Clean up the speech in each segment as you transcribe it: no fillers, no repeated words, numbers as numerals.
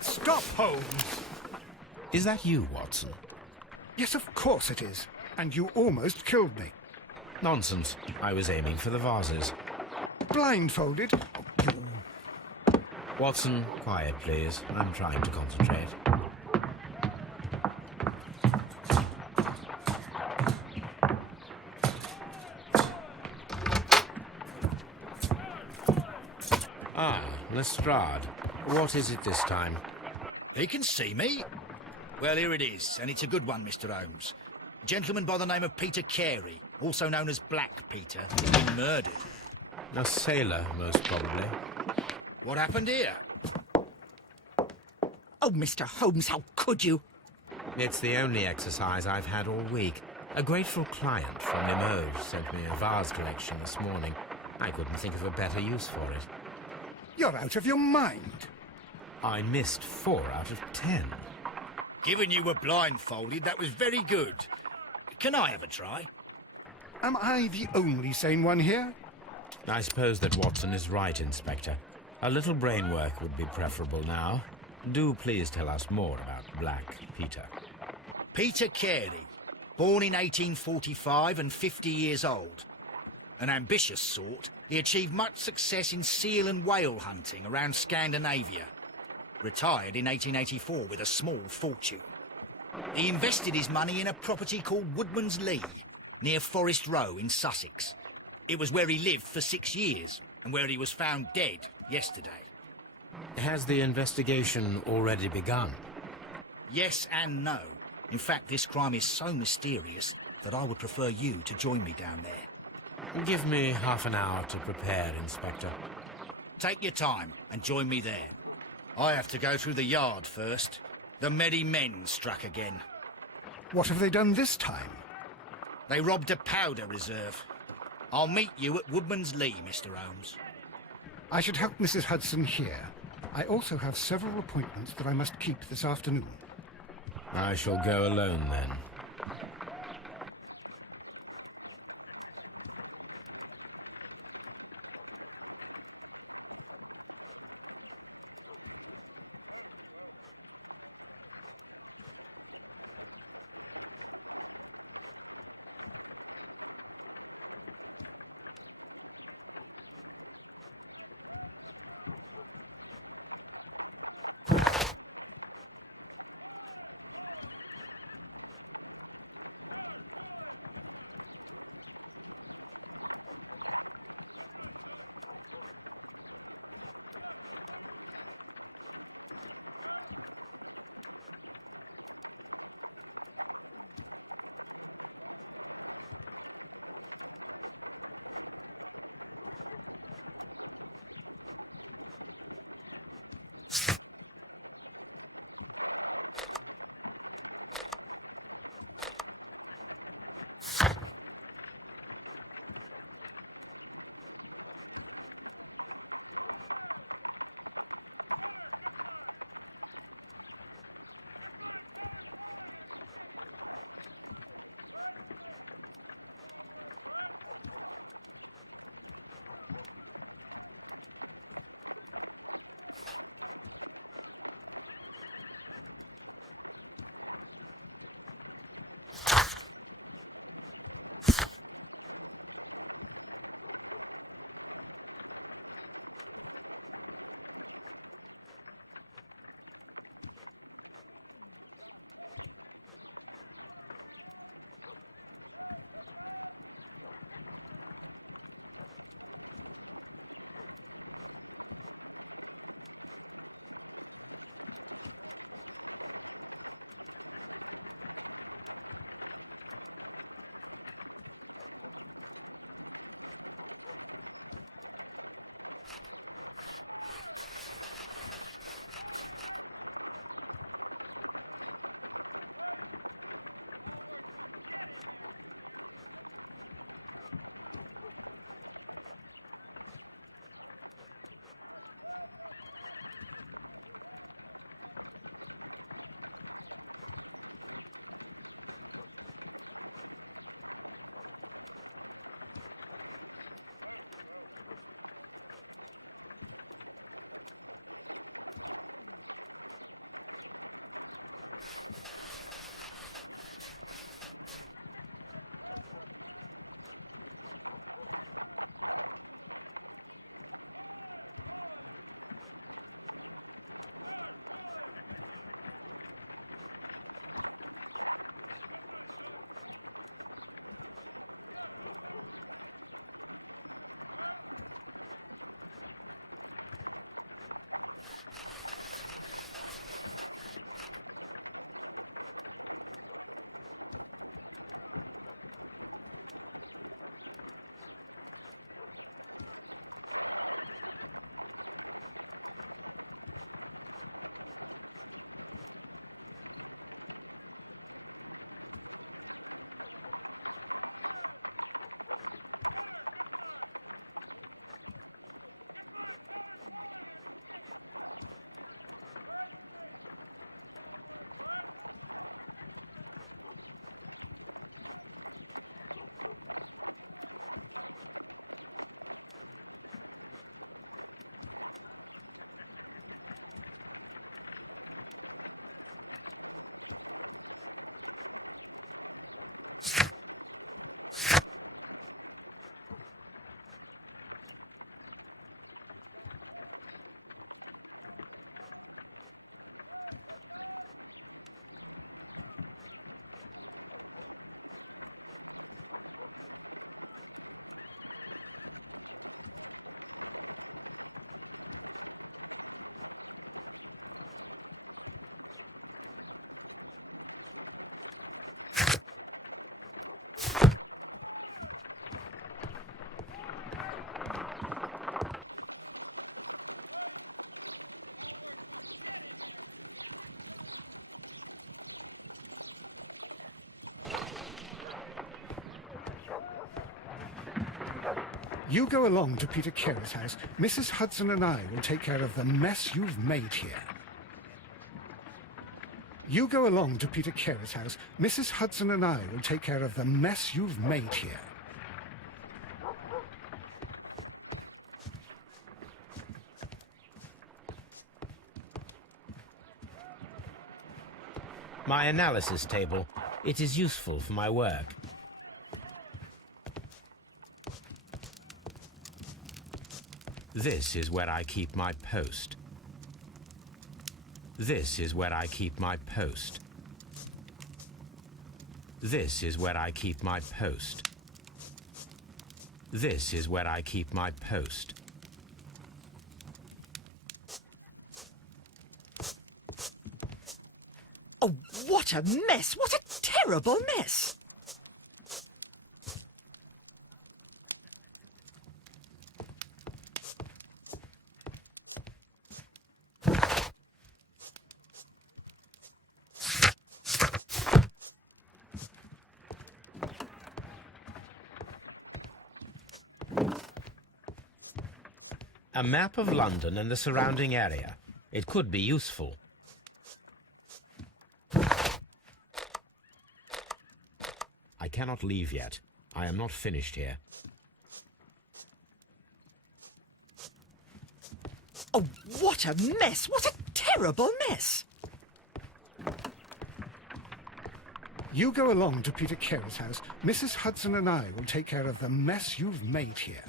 Stop, Holmes! Is that you, Watson? Yes, of course it is. And you almost killed me. Nonsense. I was aiming for the vases. Blindfolded? Watson, quiet, please. I'm trying to concentrate. Ah, Lestrade. What is it this time? He can see me. Well, here it is, and it's a good one, Mr. Holmes. A gentleman by the name of Peter Carey, also known as Black Peter, has been murdered. A sailor, most probably. What happened here? Oh, Mr. Holmes, how could you? It's the only exercise I've had all week. A grateful client from Limoges sent me a vase collection this morning. I couldn't think of a better use for it. You're out of your mind. I missed 4 out of 10. Given you were blindfolded, that was very good. Can I have a try? Am I the only sane one here? I suppose that Watson is right, Inspector. A little brain work would be preferable now. Do please tell us more about Black Peter. Peter Carey, born in 1845 and 50 years old. An ambitious sort, he achieved much success in seal and whale hunting around Scandinavia. Retired in 1884 with a small fortune. He invested his money in a property called Woodman's Lee, near Forest Row in Sussex. It was where he lived for 6 years, and where he was found dead yesterday. Has the investigation already begun? Yes and no. In fact, this crime is so mysterious that I would prefer you to join me down there. Give me half an hour to prepare, Inspector. Take your time and join me there. I have to go through the yard first. The merry men struck again. What have they done this time? They robbed a powder reserve. I'll meet you at Woodman's Lee, Mr. Holmes. I should help Mrs. Hudson here. I also have several appointments that I must keep this afternoon. I shall go alone, then. You go along to Peter Carey's house. Mrs. Hudson and I will take care of the mess you've made here. You go along to Peter Carey's house. Mrs. Hudson and I will take care of the mess you've made here. My analysis table. It is useful for my work. This is where I keep my post. This is where I keep my post. This is where I keep my post. This is where I keep my post. Oh, what a mess! What a terrible mess! A map of London and the surrounding area. It could be useful. I cannot leave yet. I am not finished here. Oh, what a mess! What a terrible mess! You go along to Peter Carey's house. Mrs. Hudson and I will take care of the mess you've made here.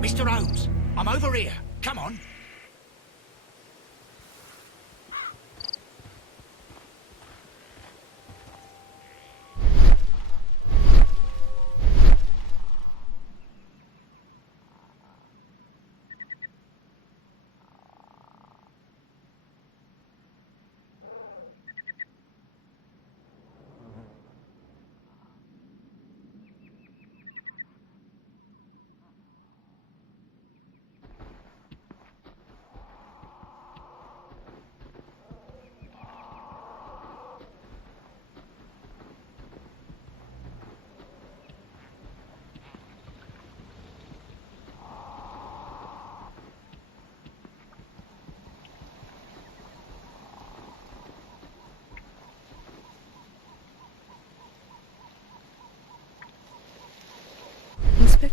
Mr. Holmes, I'm over here. Come on.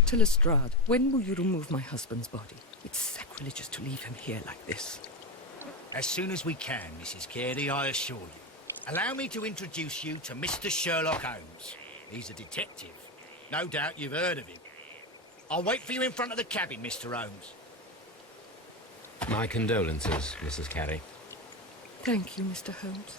Dr. Lestrade, when will you remove my husband's body? It's sacrilegious to leave him here like this. As soon as we can, Mrs. Carey, I assure you. Allow me to introduce you to Mr. Sherlock Holmes. He's a detective. No doubt you've heard of him. I'll wait for you in front of the cabin, Mr. Holmes. My condolences, Mrs. Carey. Thank you, Mr. Holmes.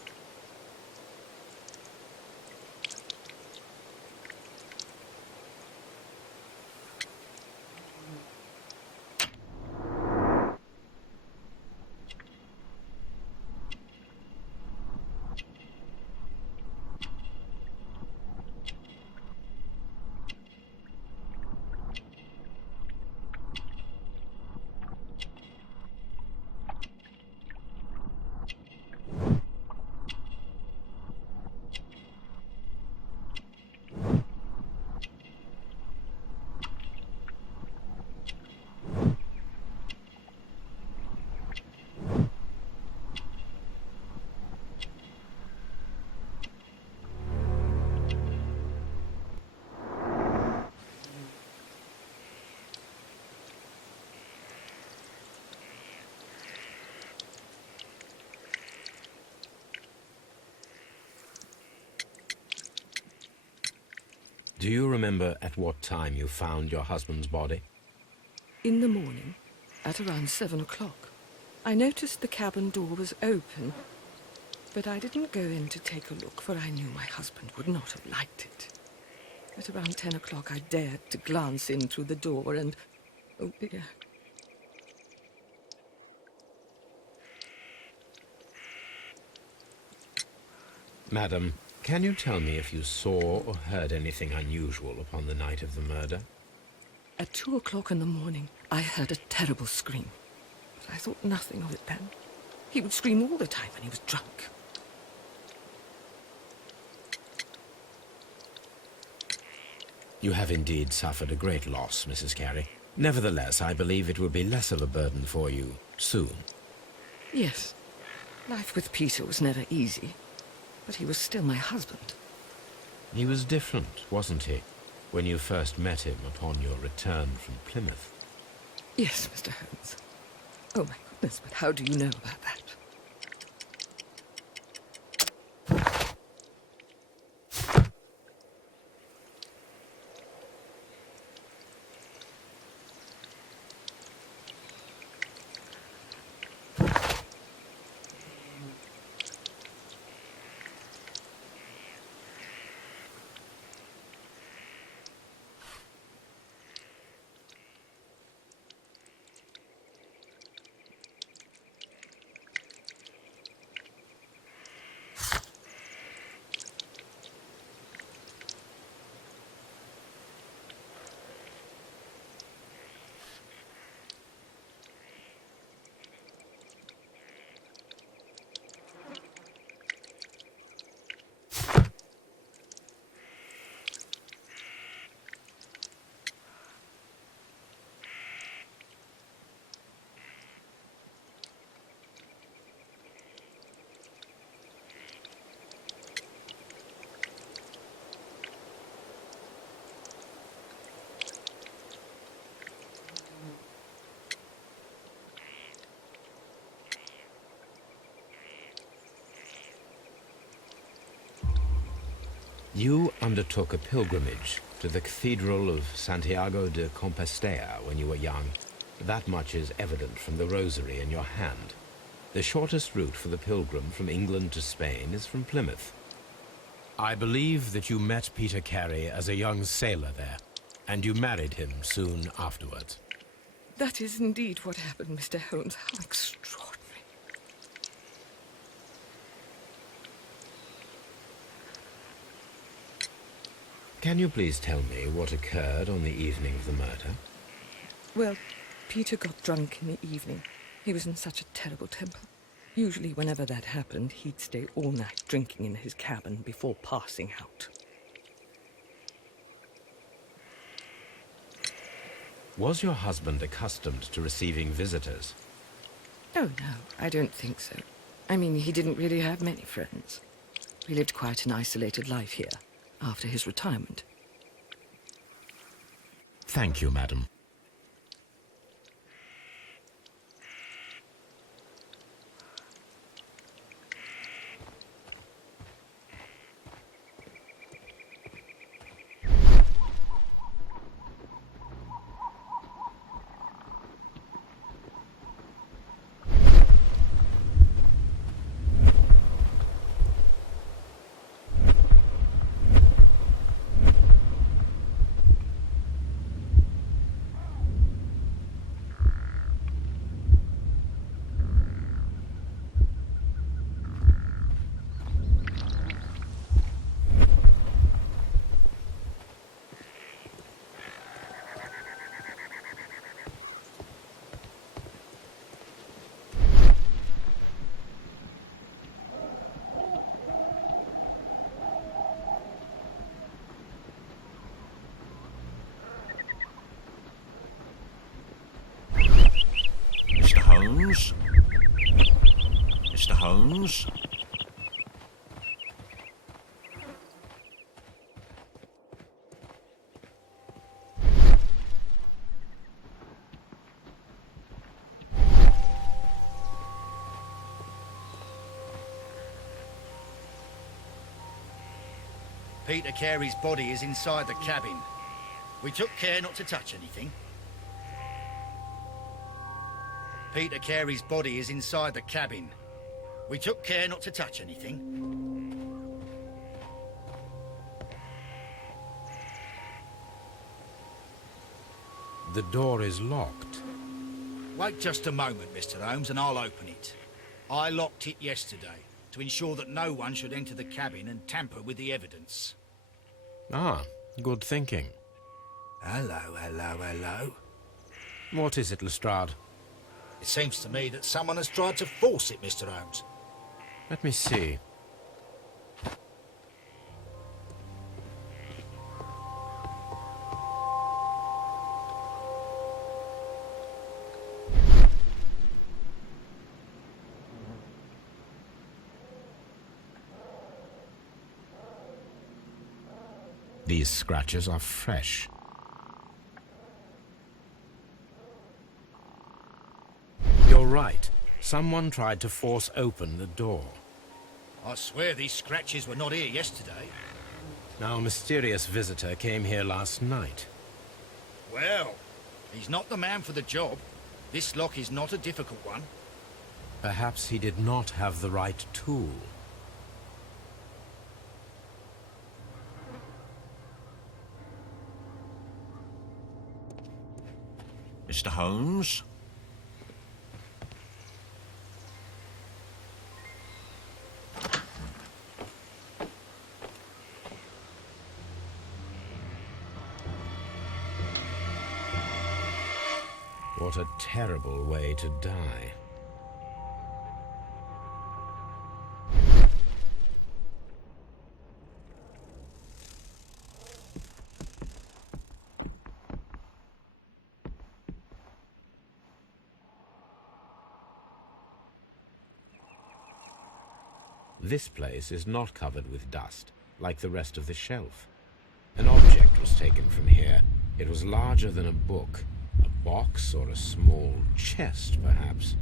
Do you remember at what time you found your husband's body? In the morning, at around 7 o'clock. I noticed the cabin door was open, but I didn't go in to take a look, for I knew my husband would not have liked it. At around 10 o'clock, I dared to glance in through the door and... oh dear. Madam, can you tell me if you saw or heard anything unusual upon the night of the murder? At 2 o'clock in the morning, I heard a terrible scream. But I thought nothing of it then. He would scream all the time when he was drunk. You have indeed suffered a great loss, Mrs. Carey. Nevertheless, I believe it will be less of a burden for you soon. Yes. Life with Peter was never easy, but he was still my husband. He was different, wasn't he, when you first met him upon your return from Plymouth? Yes, Mr. Holmes. Oh, my goodness, but how do you know about that? You undertook a pilgrimage to the Cathedral of Santiago de Compostela when you were young. That much is evident from the rosary in your hand. The shortest route for the pilgrim from England to Spain is from Plymouth. I believe that you met Peter Carey as a young sailor there, and you married him soon afterwards. That is indeed what happened, Mr. Holmes. How extraordinary. Can you please tell me what occurred on the evening of the murder? Well, Peter got drunk in the evening. He was in such a terrible temper. Usually, whenever that happened, he'd stay all night drinking in his cabin before passing out. Was your husband accustomed to receiving visitors? Oh, no, I don't think so. I mean, he didn't really have many friends. He lived quite an isolated life here, after his retirement. Thank you, madam. Holmes? Mr. Holmes? Peter Carey's body is inside the cabin. We took care not to touch anything. Peter Carey's body is inside the cabin. We took care not to touch anything. The door is locked. Wait just a moment, Mr. Holmes, and I'll open it. I locked it yesterday to ensure that no one should enter the cabin and tamper with the evidence. Ah, good thinking. Hello, hello, hello. What is it, Lestrade? It seems to me that someone has tried to force it, Mr. Holmes. Let me see. These scratches are fresh. You're right. Someone tried to force open the door. I swear these scratches were not here yesterday. Our mysterious visitor came here last night. Well, he's not the man for the job. This lock is not a difficult one. Perhaps he did not have the right tool. Mr. Holmes? What a terrible way to die. This place is not covered with dust, like the rest of the shelf. An object was taken from here. It was larger than a book. A box or a small chest, perhaps.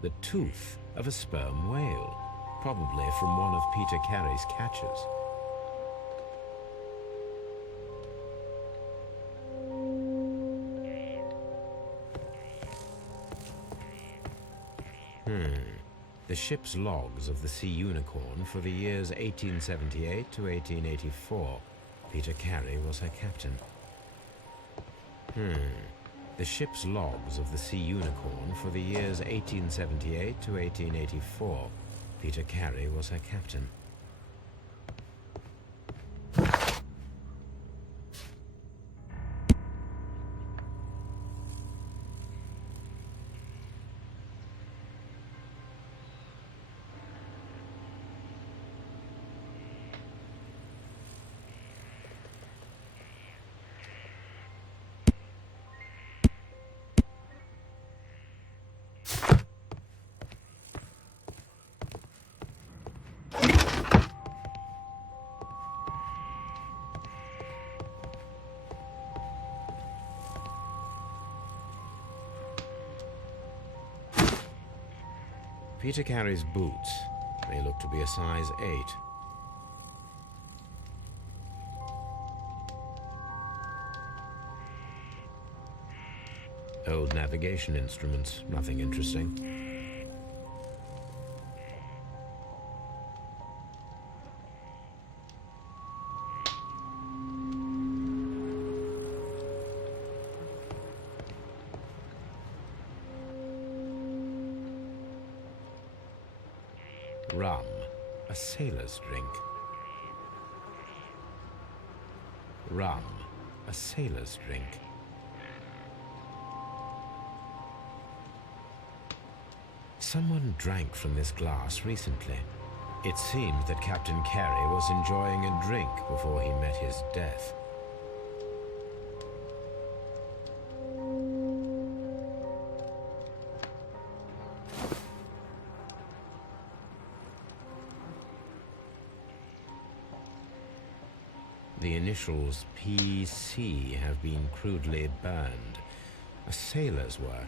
The tooth of a sperm whale, probably from one of Peter Carey's catches. The ship's logs of the Sea Unicorn for the years 1878 to 1884. Peter Carey was her captain. The ship's logs of the Sea Unicorn for the years 1878 to 1884. Peter Carey was her captain. Peter Carey's boots. They look to be a size 8. Old navigation instruments, nothing interesting. Rum, a sailor's drink. Rum, a sailor's drink. Someone drank from this glass recently. It seemed that Captain Carey was enjoying a drink before he met his death. The initials PC have been crudely burned. A sailor's work.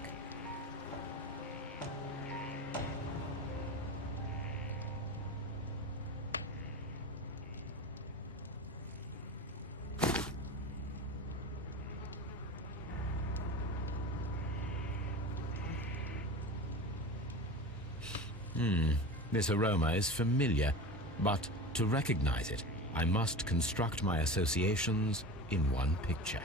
This aroma is familiar, but to recognize it, I must construct my associations in one picture.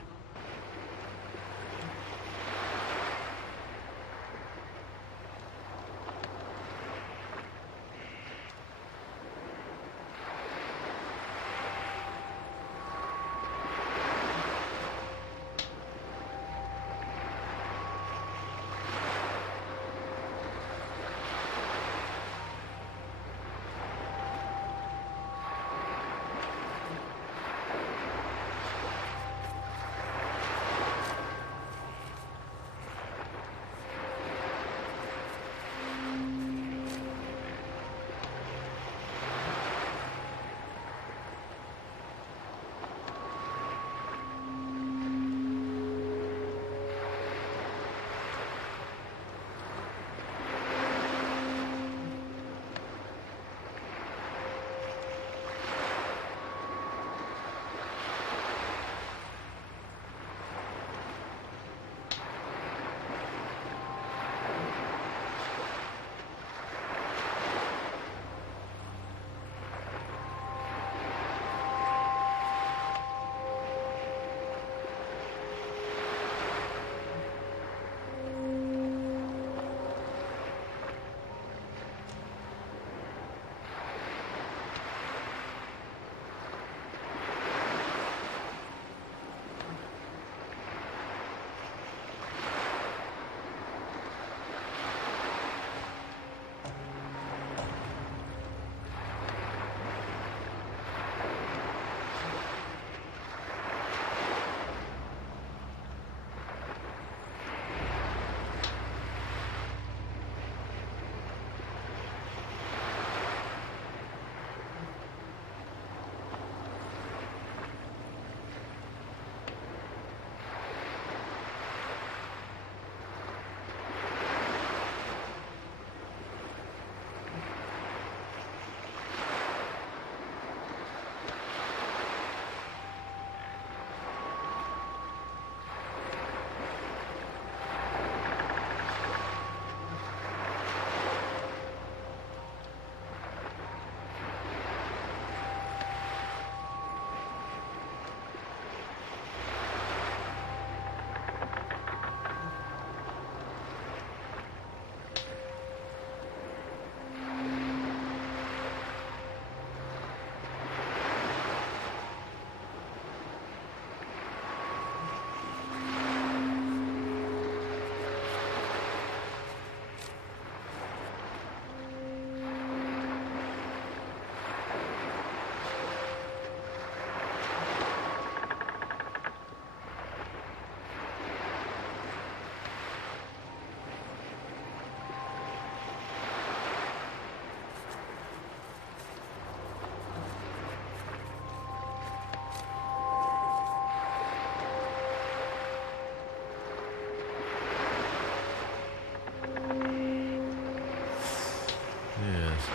Yes,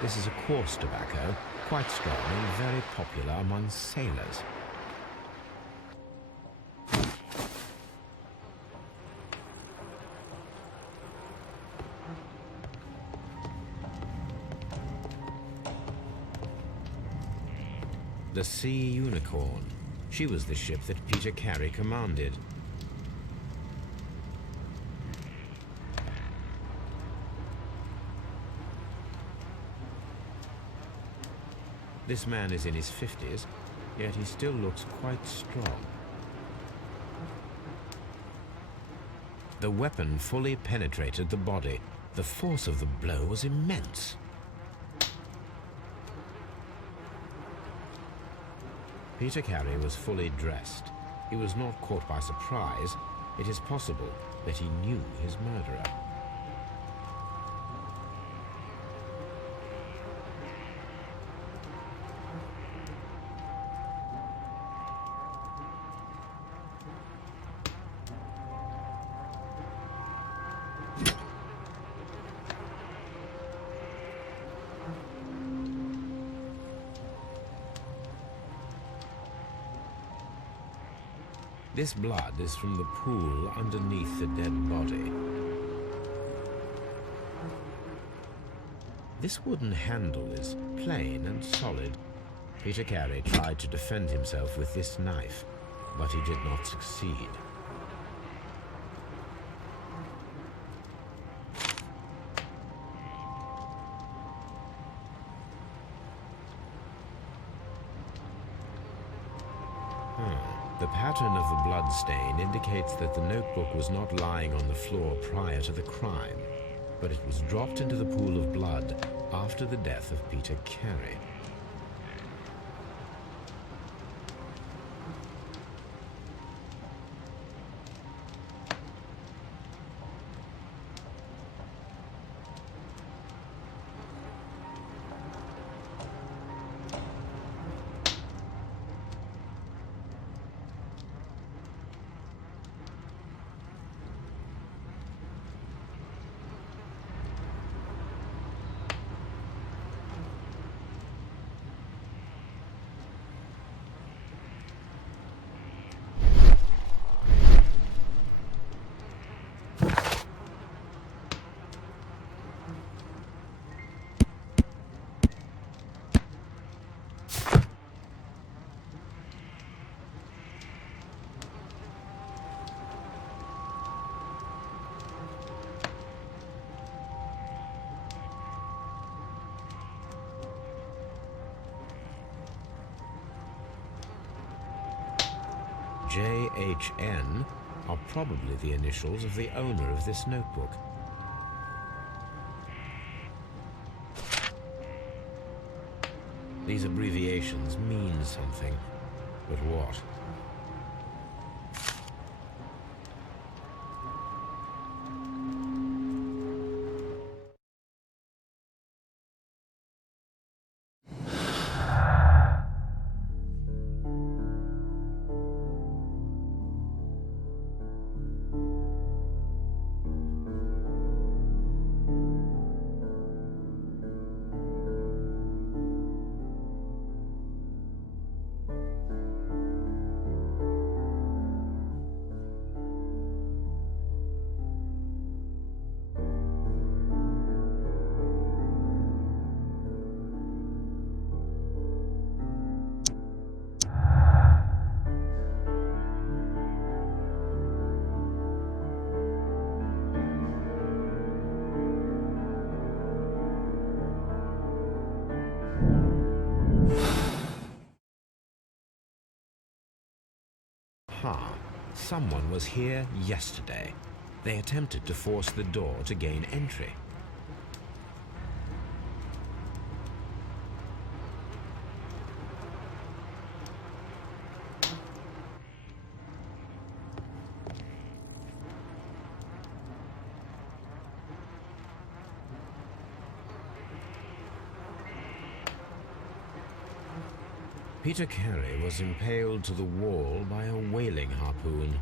this is a coarse tobacco, quite strong and very popular among sailors. The Sea Unicorn. She was the ship that Peter Carey commanded. This man is in his 50s, yet he still looks quite strong. The weapon fully penetrated the body. The force of the blow was immense. Peter Carey was fully dressed. He was not caught by surprise. It is possible that he knew his murderer. This blood is from the pool underneath the dead body. This wooden handle is plain and solid. Peter Carey tried to defend himself with this knife, but he did not succeed. The pattern of the blood stain indicates that the notebook was not lying on the floor prior to the crime, but it was dropped into the pool of blood after the death of Peter Carey. JHN are probably the initials of the owner of this notebook. These abbreviations mean something, but what? Someone was here yesterday. They attempted to force the door to gain entry. Peter Carey was impaled to the wall by a whaling harpoon.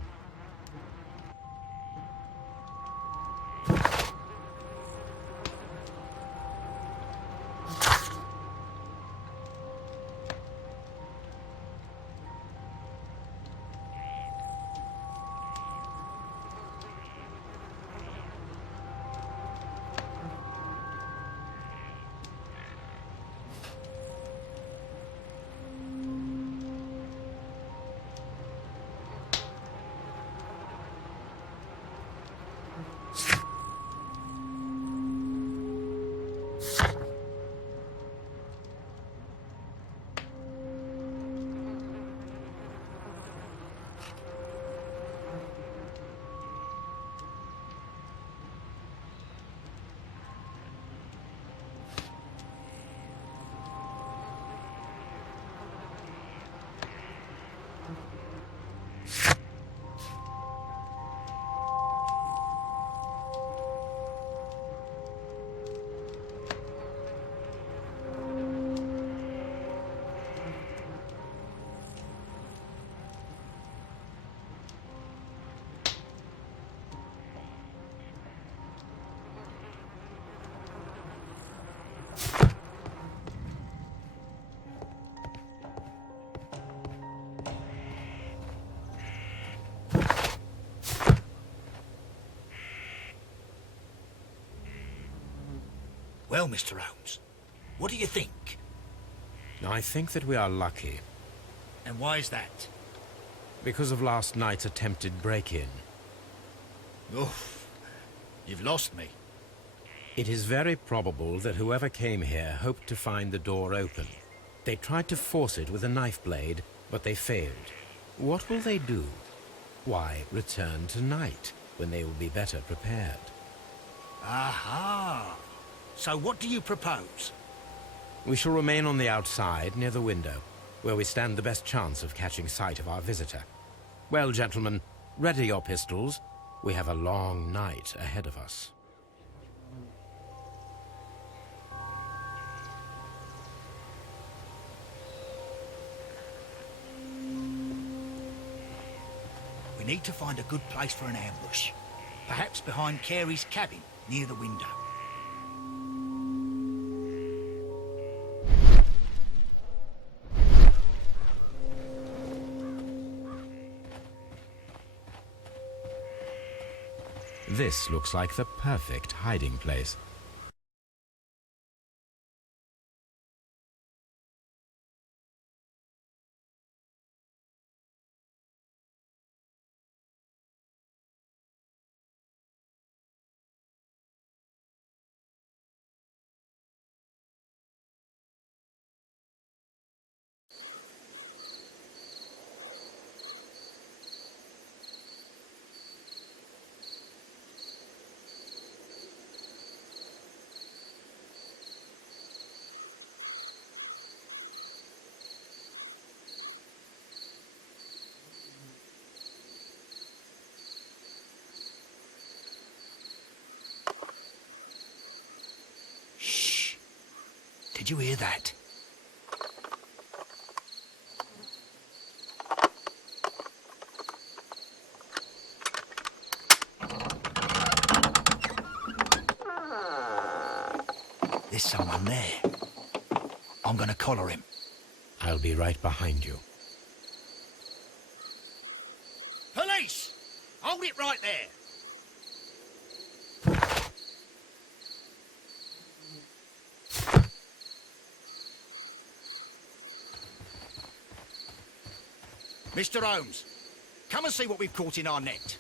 Well, Mr. Holmes, what do you think? I think that we are lucky And why is that? because of last night's attempted break-in. Oof, you've lost me. It is very probable that whoever came here hoped to find the door open. They tried to force it with a knife blade, but they failed. What will they do? Why, return tonight, when they will be better prepared. Aha! So what do you propose? We shall remain on the outside, near the window, where we stand the best chance of catching sight of our visitor. Well, gentlemen, ready your pistols. We have a long night ahead of us. We need to find a good place for an ambush. Perhaps behind Carey's cabin, near the window. This looks like the perfect hiding place. Did you hear that? There's someone there. I'm gonna collar him. I'll be right behind you. Police! Hold it right there! Mr. Holmes, come and see what we've caught in our net.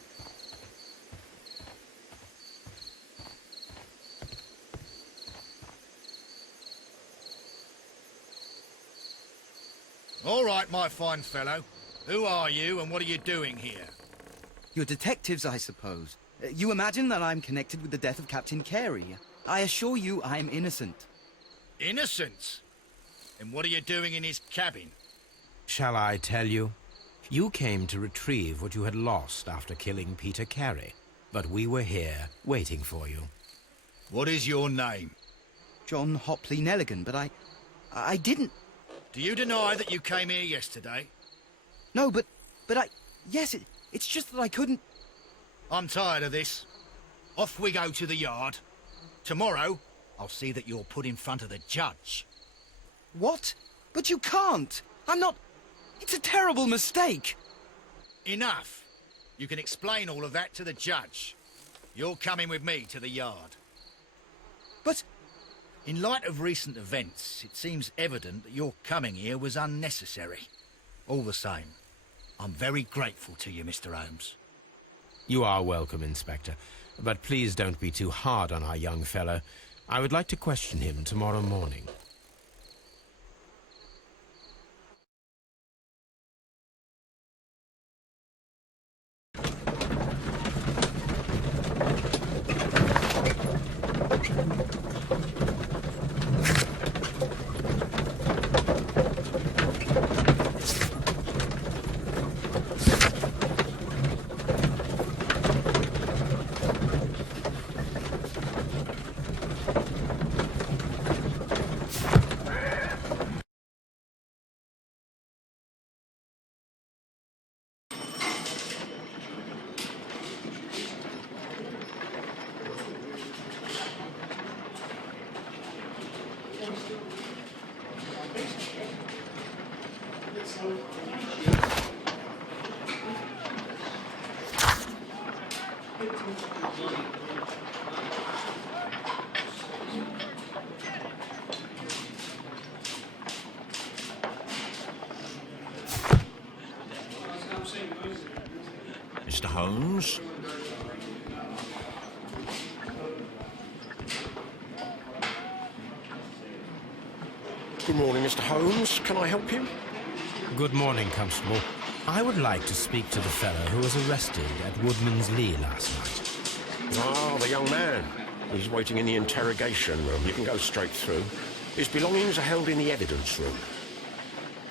All right, my fine fellow. Who are you and what are you doing here? You're detectives, I suppose. You imagine that I'm connected with the death of Captain Carey. I assure you I'm innocent. Innocent? And what are you doing in his cabin? Shall I tell you? You came to retrieve what you had lost after killing Peter Carey, but we were here, waiting for you. What is your name? John Hopley Nelligan, but I didn't... Do you deny that you came here yesterday? No, but yes, it's just that I couldn't... I'm tired of this. Off we go to the yard. Tomorrow, I'll see that you're put in front of the judge. What? But you can't! I'm not... It's a terrible mistake! Enough. You can explain all of that to the judge. You're coming with me to the yard. But... In light of recent events, it seems evident that your coming here was unnecessary. All the same, I'm very grateful to you, Mr. Holmes. You are welcome, Inspector. But please don't be too hard on our young fellow. I would like to question him tomorrow morning. Mr. Holmes? Good morning, Mr. Holmes. Can I help you? Good morning, Constable. I would like to speak to the fellow who was arrested at Woodman's Lee last night. Ah, the young man. He's waiting in the interrogation room. You can go straight through. His belongings are held in the evidence room.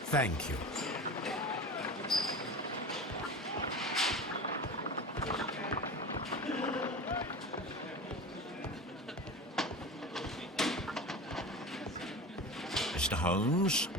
Thank you. Mr. Holmes?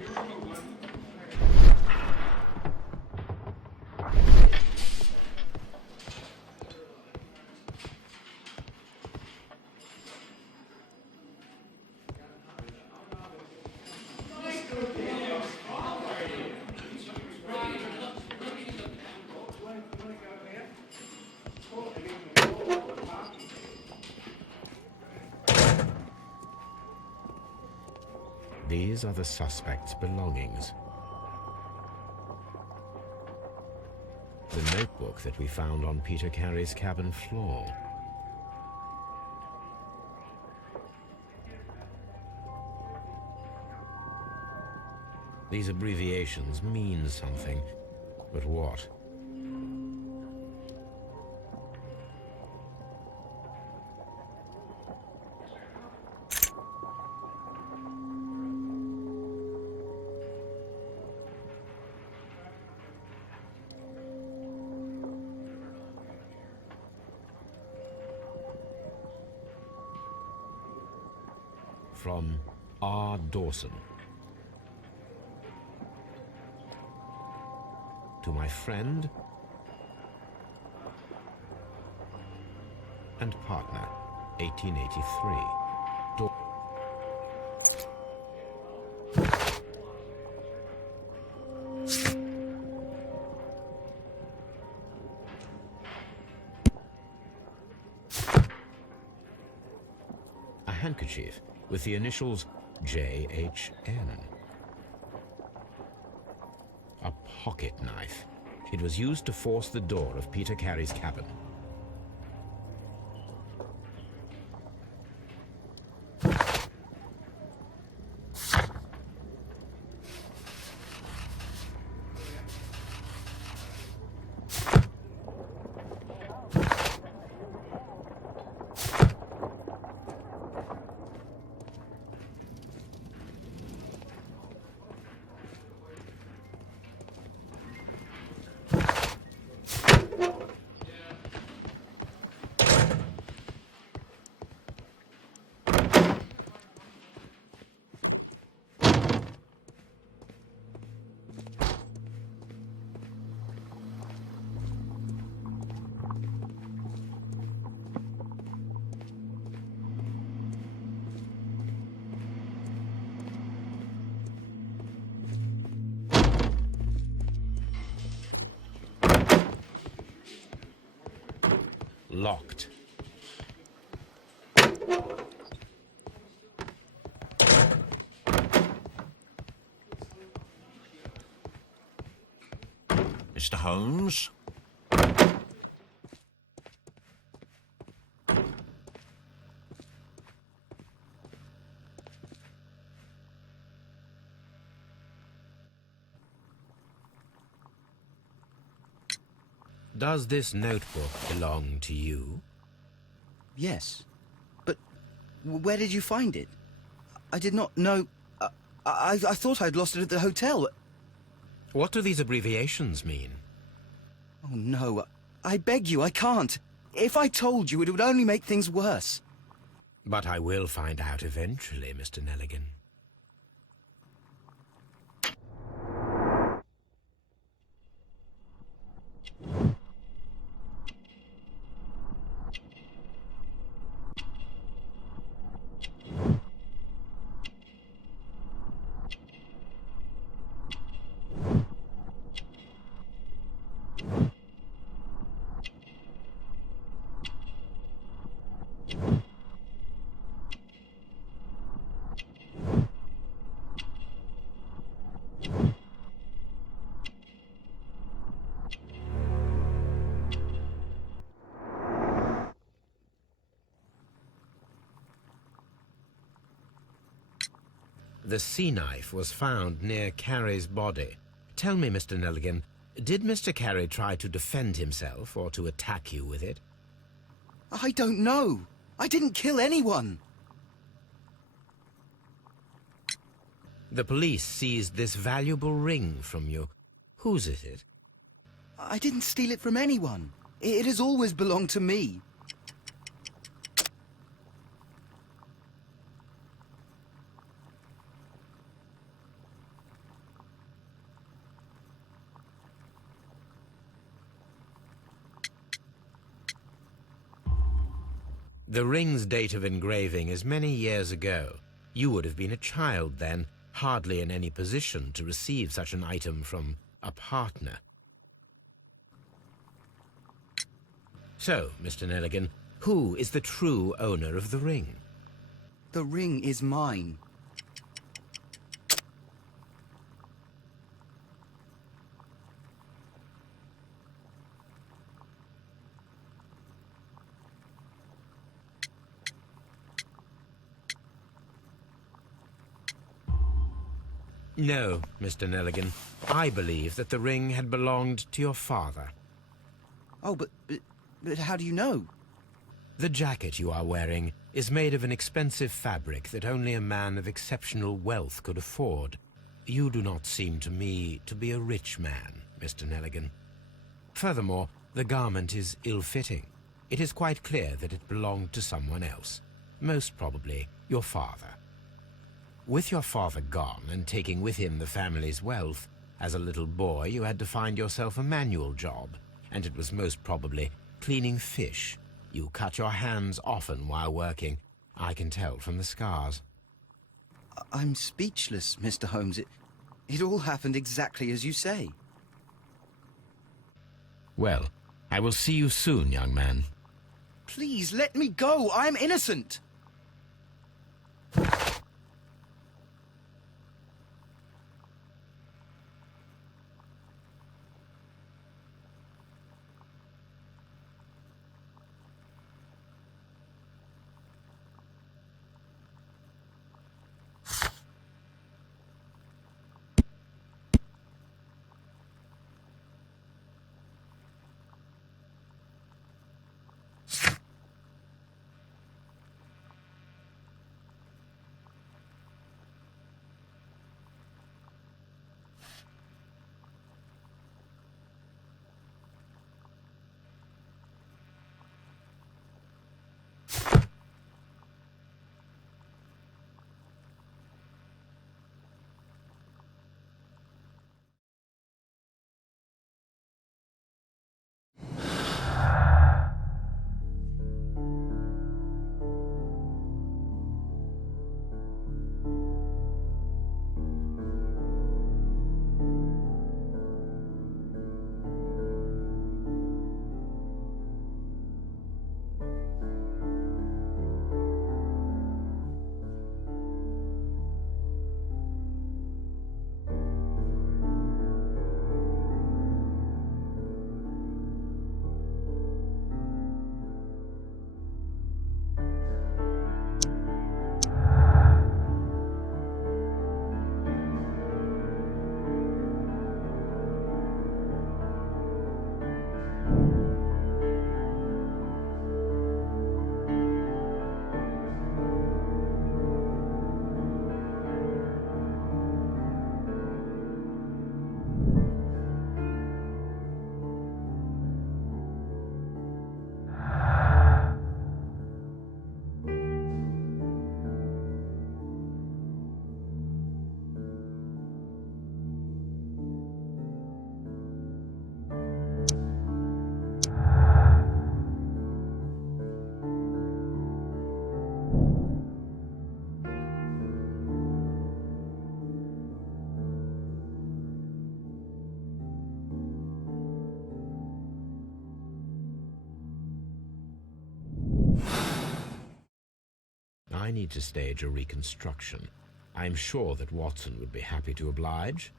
These are the suspect's belongings. The notebook that we found on Peter Carey's cabin floor. These abbreviations mean something, but what? From R. Dawson. To my friend and partner, 1883. A handkerchief with the initials J.H.N. A pocket knife. It was used to force the door of Peter Carey's cabin. Locked. Mr. Holmes? Does this notebook belong to you? Yes. But where did you find it? I did not know... I thought I'd lost it at the hotel. What do these abbreviations mean? Oh, no. I beg you, I can't. If I told you, it would only make things worse. But I will find out eventually, Mr. Nelligan. The sea knife was found near Carey's body. Tell me, Mr. Nelligan, did Mr. Carey try to defend himself or to attack you with it? I don't know. I didn't kill anyone. The police seized this valuable ring from you. Whose is it? I didn't steal it from anyone. It has always belonged to me. The ring's date of engraving is many years ago. You would have been a child then, hardly in any position to receive such an item from a partner. So, Mr. Nelligan, who is the true owner of the ring? The ring is mine. No, Mr. Nelligan. I believe that the ring had belonged to your father. Oh, but how do you know? The jacket you are wearing is made of an expensive fabric that only a man of exceptional wealth could afford. You do not seem to me to be a rich man, Mr. Nelligan. Furthermore, the garment is ill-fitting. It is quite clear that it belonged to someone else, most probably your father. With your father gone and taking with him the family's wealth, as a little boy you had to find yourself a manual job, and it was most probably cleaning fish. You cut your hands often while working. I can tell from the scars. I'm speechless, Mr. Holmes. It all happened exactly as you say. Well, I will see you soon, young man. Please, let me go. I'm innocent. I need to stage a reconstruction. I'm sure that Watson would be happy to oblige.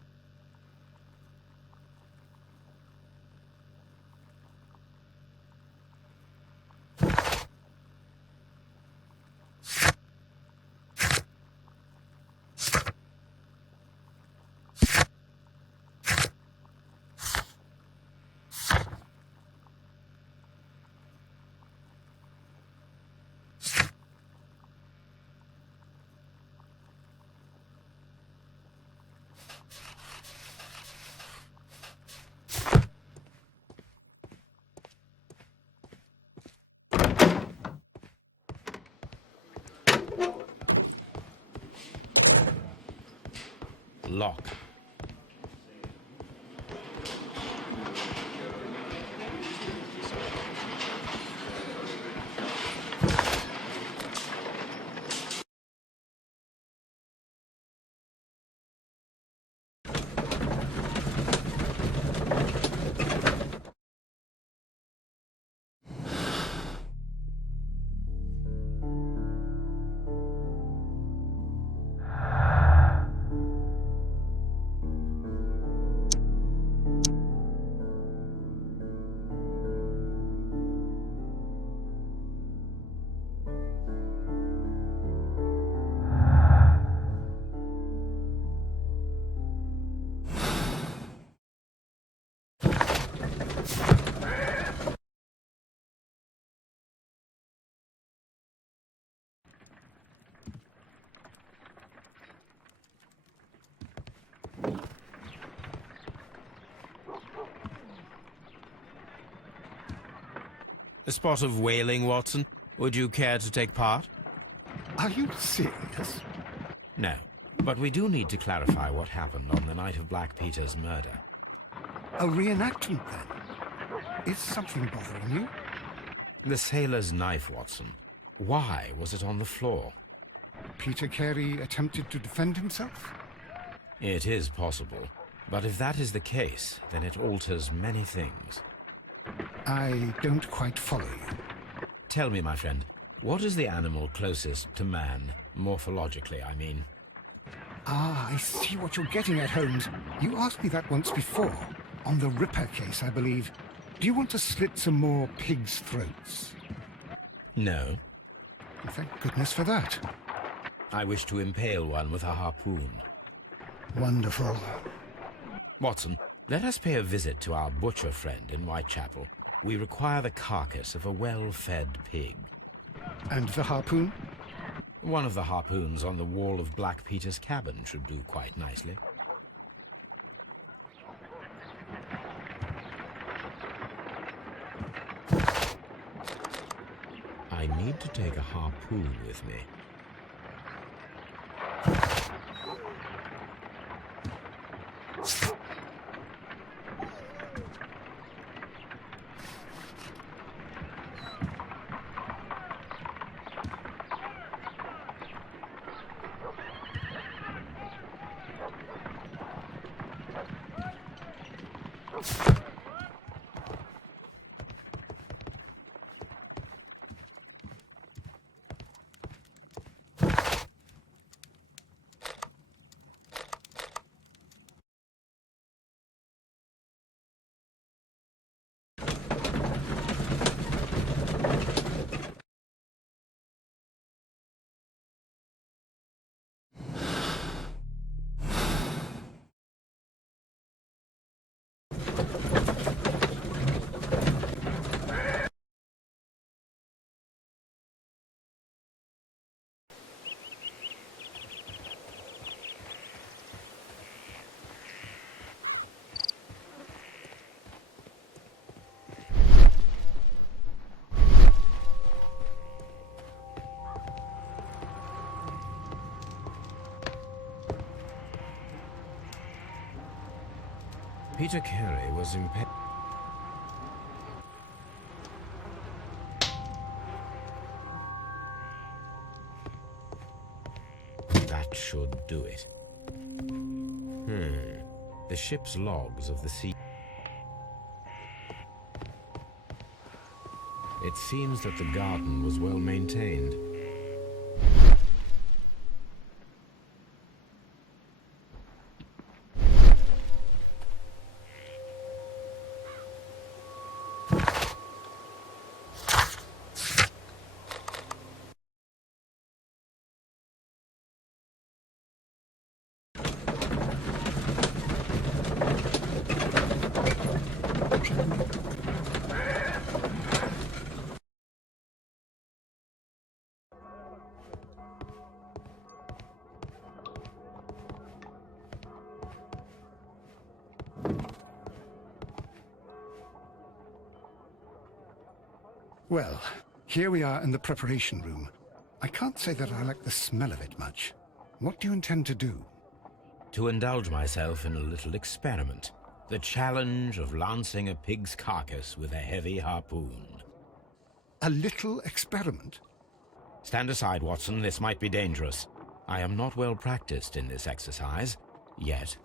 Lock. A spot of whaling, Watson. Would you care to take part? Are you serious? No. But we do need to clarify what happened on the night of Black Peter's murder. A reenactment, then? Is something bothering you? The sailor's knife, Watson. Why was it on the floor? Peter Carey attempted to defend himself? It is possible. But if that is the case, then it alters many things. I don't quite follow you. Tell me, my friend, what is the animal closest to man, morphologically, I mean? Ah, I see what you're getting at, Holmes. You asked me that once before. On the Ripper case, I believe. Do you want to slit some more pigs' throats? No. Thank goodness for that. I wish to impale one with a harpoon. Wonderful. Watson, let us pay a visit to our butcher friend in Whitechapel. We require the carcass of a well-fed pig. And the harpoon? One of the harpoons on the wall of Black Peter's cabin should do quite nicely. I need to take a harpoon with me. Peter Carey was impaired. That should do it. The ship's logs of the sea. It seems that the garden was well maintained. Well, here we are in the preparation room. I can't say that I like the smell of it much. What do you intend to do? to indulge myself in a little experiment. The challenge of lancing a pig's carcass with a heavy harpoon. A little experiment? Stand aside, Watson. This might be dangerous. I am not well practiced in this exercise, yet.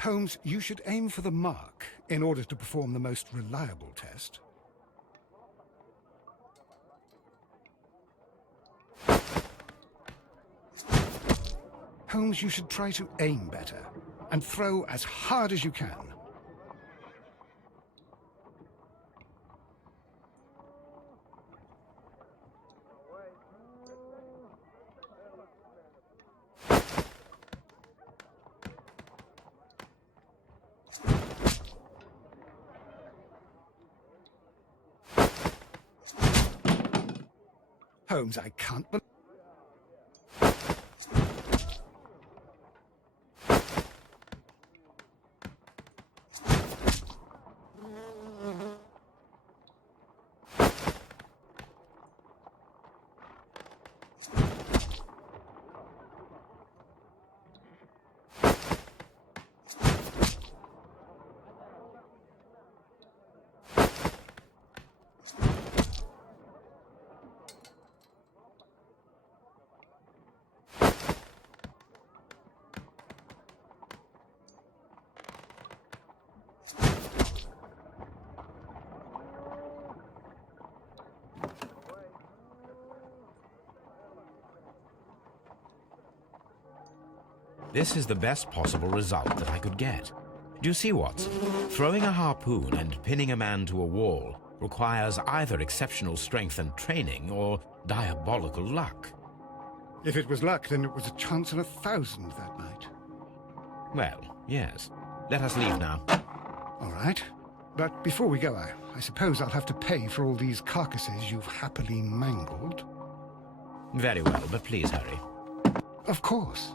Holmes, you should aim for the mark in order to perform the most reliable test. Holmes, you should try to aim better and throw as hard as you can. Holmes, I can't believe... This is the best possible result that I could get. Do you see, Watson? Throwing a harpoon and pinning a man to a wall requires either exceptional strength and training or diabolical luck. If it was luck, then it was a chance in 1,000 that night. Well, yes. Let us leave now. All right. But before we go, I suppose I'll have to pay for all these carcasses you've happily mangled. Very well, but please hurry. Of course.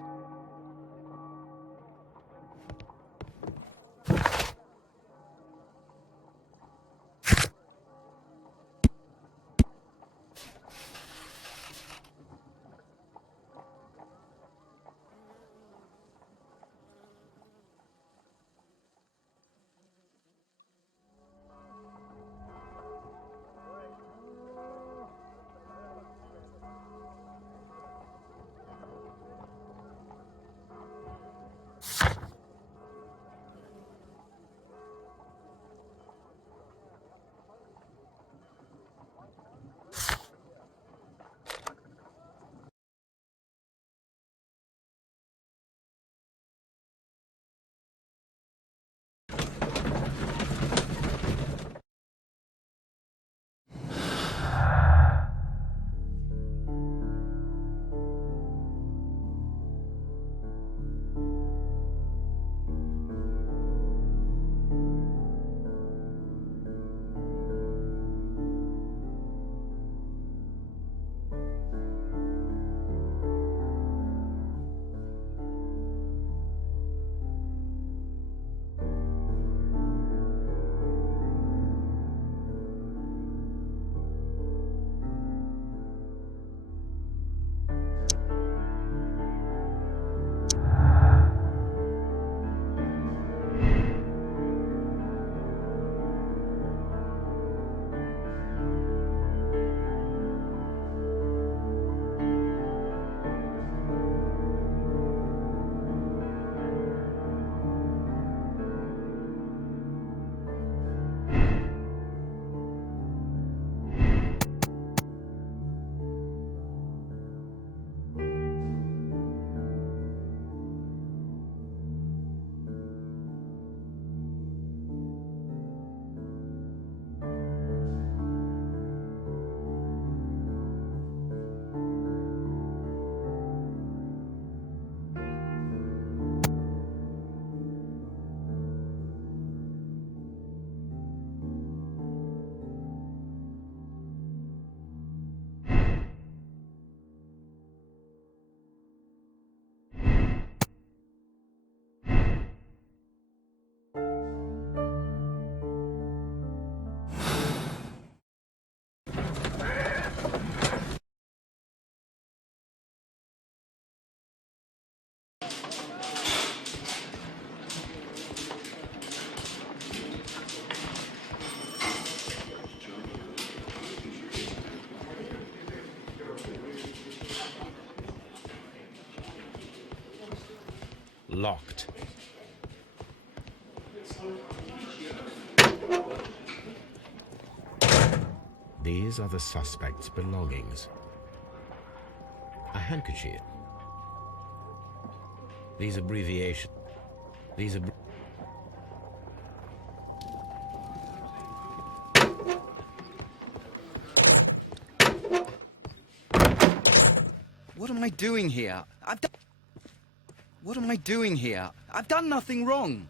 Locked. These are the suspect's belongings. A handkerchief. These abbreviations. What am I doing here? What am I doing here? I've done nothing wrong.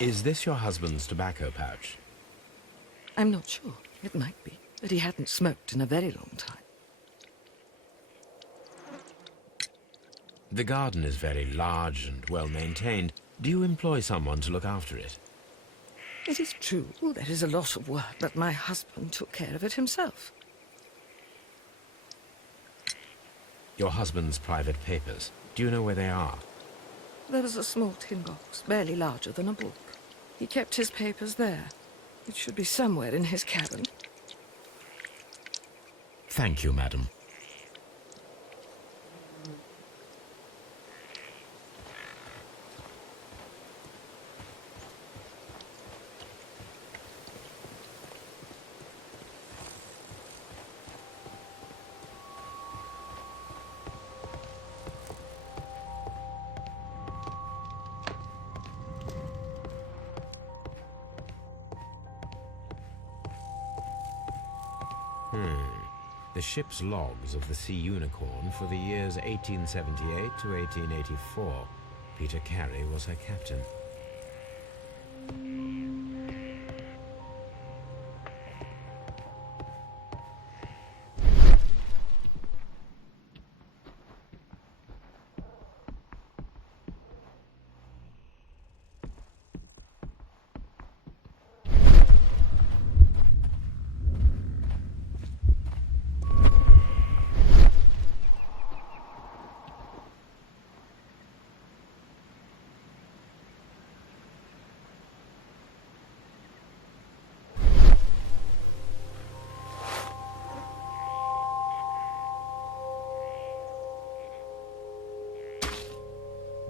Is this your husband's tobacco pouch? I'm not sure. It might be, but he hadn't smoked in a very long time. The garden is very large and well maintained. Do you employ someone to look after it? It is true, there is a lot of work, but my husband took care of it himself. Your husband's private papers. Do you know where they are? There was a small tin box, barely larger than a book. He kept his papers there. It should be somewhere in his cabin. Thank you, madam. The ship's logs of the Sea Unicorn for the years 1878 to 1884. Peter Carey was her captain.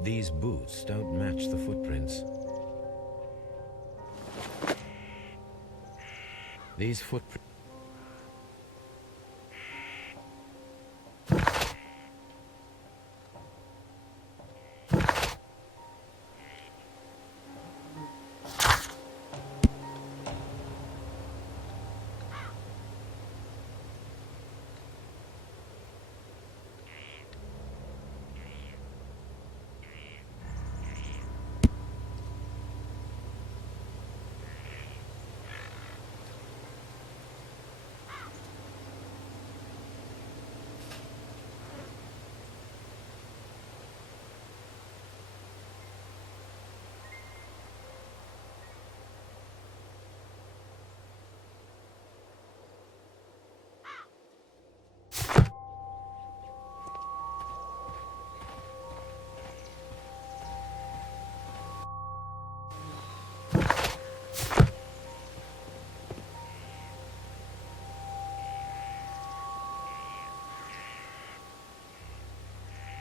These boots don't match the footprints. These footprints...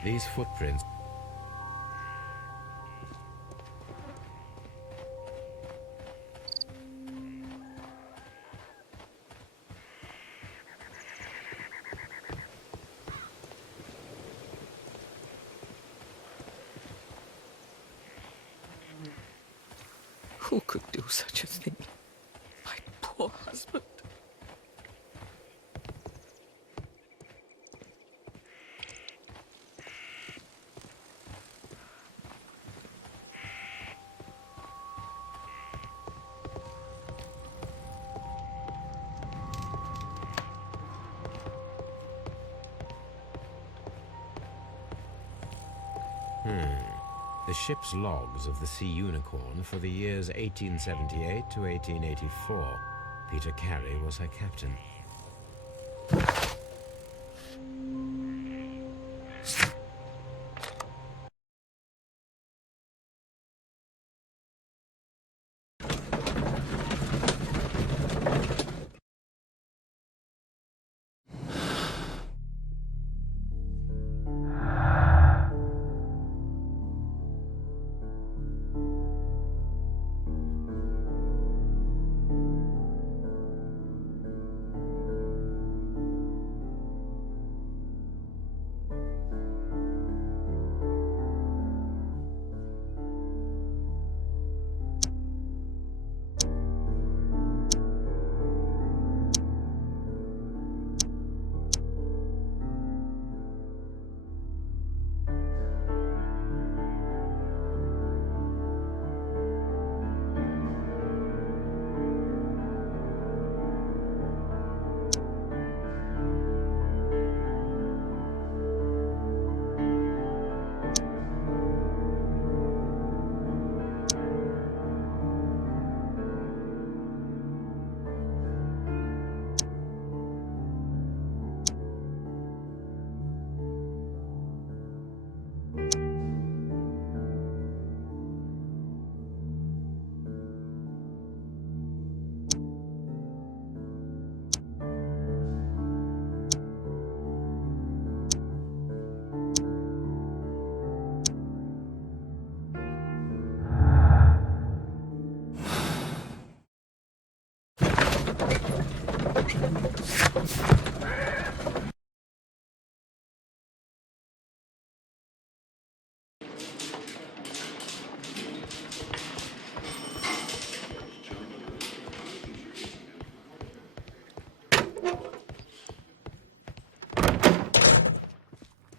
These footprints... Who could do such a thing? My poor husband. The ship's logs of the Sea Unicorn for the years 1878 to 1884. Peter Carey was her captain.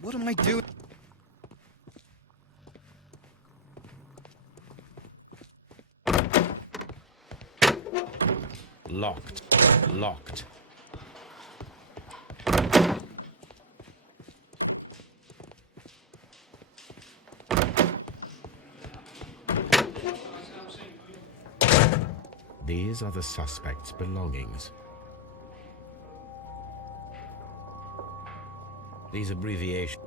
What am I doing? Locked. Locked. These are the suspect's belongings. These abbreviations...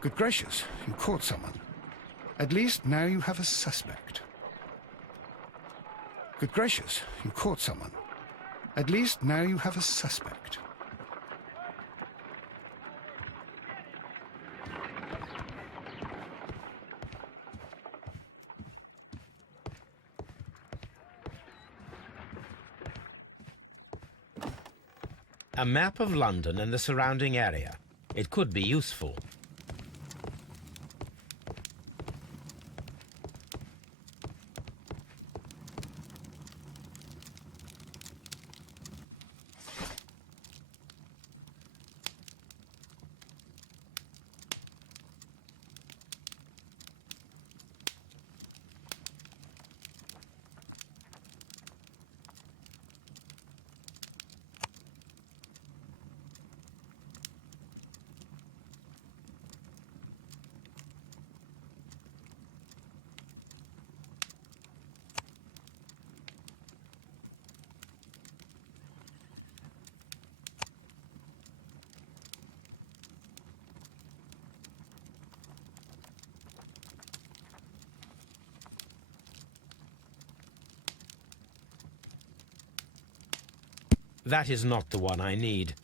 Good gracious, you caught someone. At least now you have a suspect. Good gracious, you caught someone. At least now you have a suspect. A map of London and the surrounding area. It could be useful. That is not the one I need.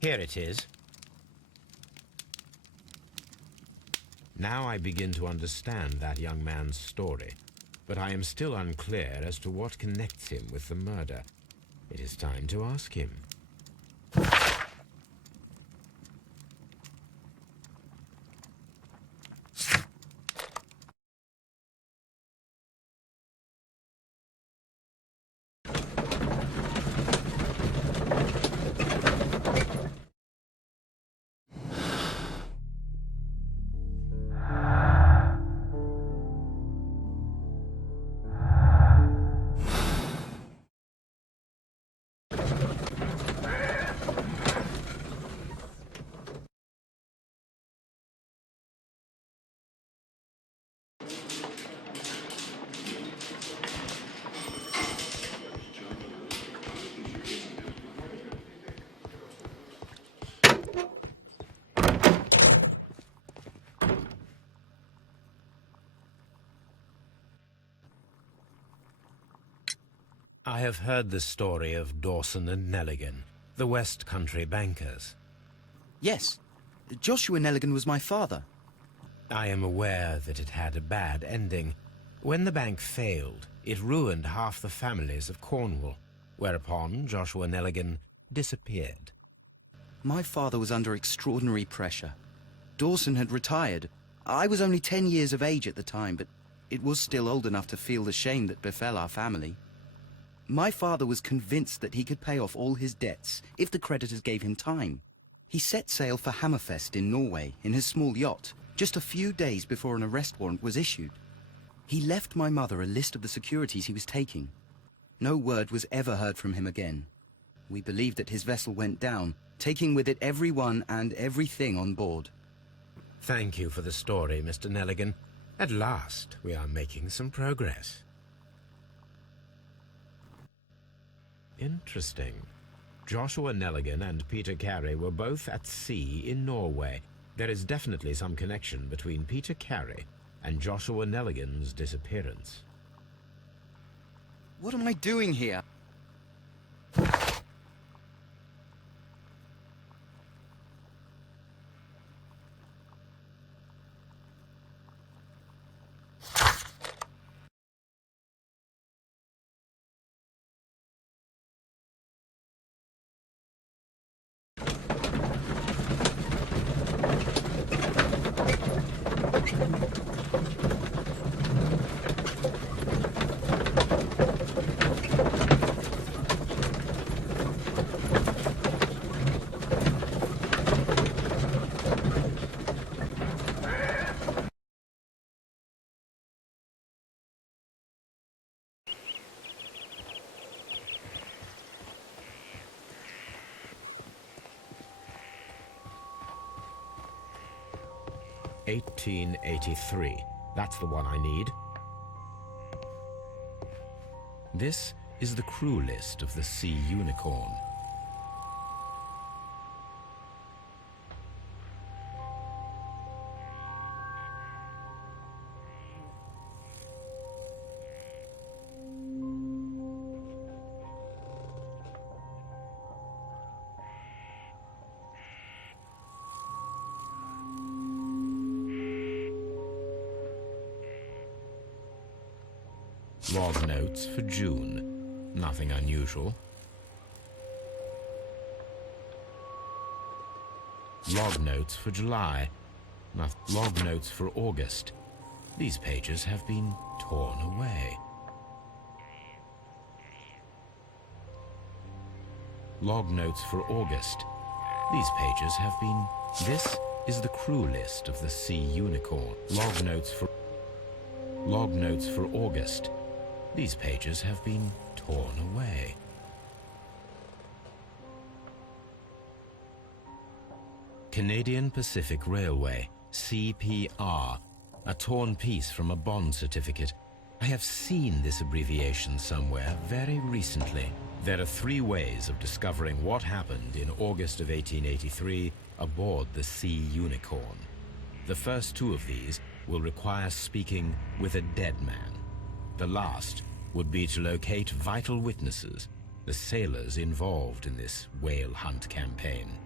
Here it is. Now I begin to understand that young man's story, but I am still unclear as to what connects him with the murder. It is time to ask him. I have heard the story of Dawson and Nelligan, the West Country bankers. Yes. Joshua Nelligan was my father. I am aware that it had a bad ending. When the bank failed, it ruined half the families of Cornwall, whereupon Joshua Nelligan disappeared. My father was under extraordinary pressure. Dawson had retired. I was only 10 years of age at the time, but it was still old enough to feel the shame that befell our family. My father was convinced that he could pay off all his debts if the creditors gave him time. He set sail for Hammerfest in Norway in his small yacht, just a few days before an arrest warrant was issued. He left my mother a list of the securities he was taking. No word was ever heard from him again. We believe that his vessel went down, taking with it everyone and everything on board. Thank you for the story, Mr. Nelligan. At last, we are making some progress. Interesting. Joshua Nelligan and Peter Carey were both at sea in Norway. There is definitely some connection between Peter Carey and Joshua Nelligan's disappearance. What am I doing here? "1883. That's the one I need. This is the crew list of the Sea Unicorn. Log notes for June. Nothing unusual. Log notes for July. Log notes for August. These pages have been torn away. Log notes for August. These pages have been... This is the crew list of the Sea Unicorn. Log notes for August. These pages have been torn away. Canadian Pacific Railway, CPR, a torn piece from a bond certificate. I have seen this abbreviation somewhere very recently. There are 3 ways of discovering what happened in August of 1883 aboard the Sea Unicorn. The first 2 of these will require speaking with a dead man. The last would be to locate vital witnesses, the sailors involved in this whale hunt campaign.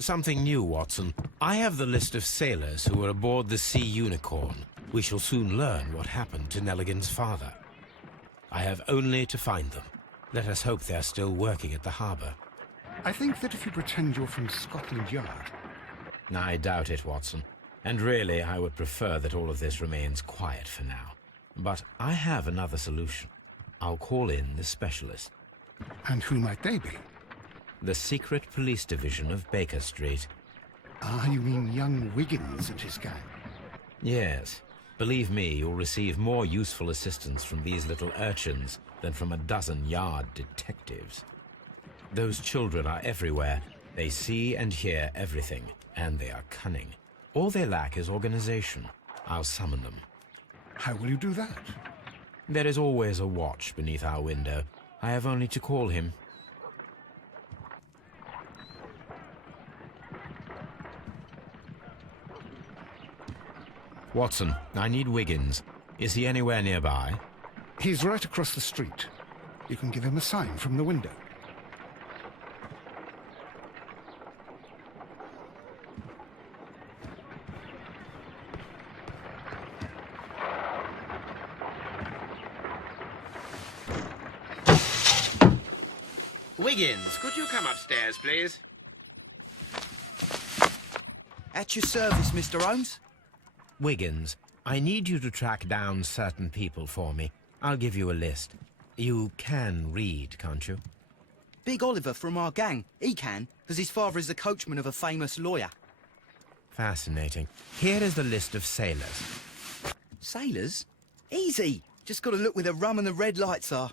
Something new, Watson. I have the list of sailors who were aboard the Sea Unicorn. We shall soon learn what happened to Nelligan's father. I have only to find them. Let us hope they're still working at the harbour. I think that if you pretend you're from Scotland Yard... I doubt it, Watson. And really, I would prefer that all of this remains quiet for now. But I have another solution. I'll call in the specialist. And who might they be? The secret police division of Baker Street. Ah, you mean young Wiggins and his gang? Yes. Believe me, you'll receive more useful assistance from these little urchins than from a dozen yard detectives. Those children are everywhere. They see and hear everything, and they are cunning. All they lack is organization. I'll summon them. How will you do that? There is always a watch beneath our window. I have only to call him. Watson, I need Wiggins. Is he anywhere nearby? He's right across the street. You can give him a sign from the window. Wiggins, could you come upstairs, please? At your service, Mr. Holmes. Wiggins, I need you to track down certain people for me. I'll give you a list. You can read, can't you? Big Oliver from our gang. He can, because his father is the coachman of a famous lawyer. Fascinating. Here is the list of sailors. Sailors? Easy. Just got to look where the rum and the red lights are.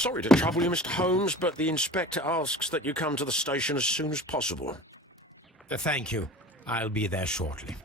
Sorry to trouble you, Mr. Holmes, but the inspector asks that you come to the station as soon as possible. Thank you. I'll be there shortly.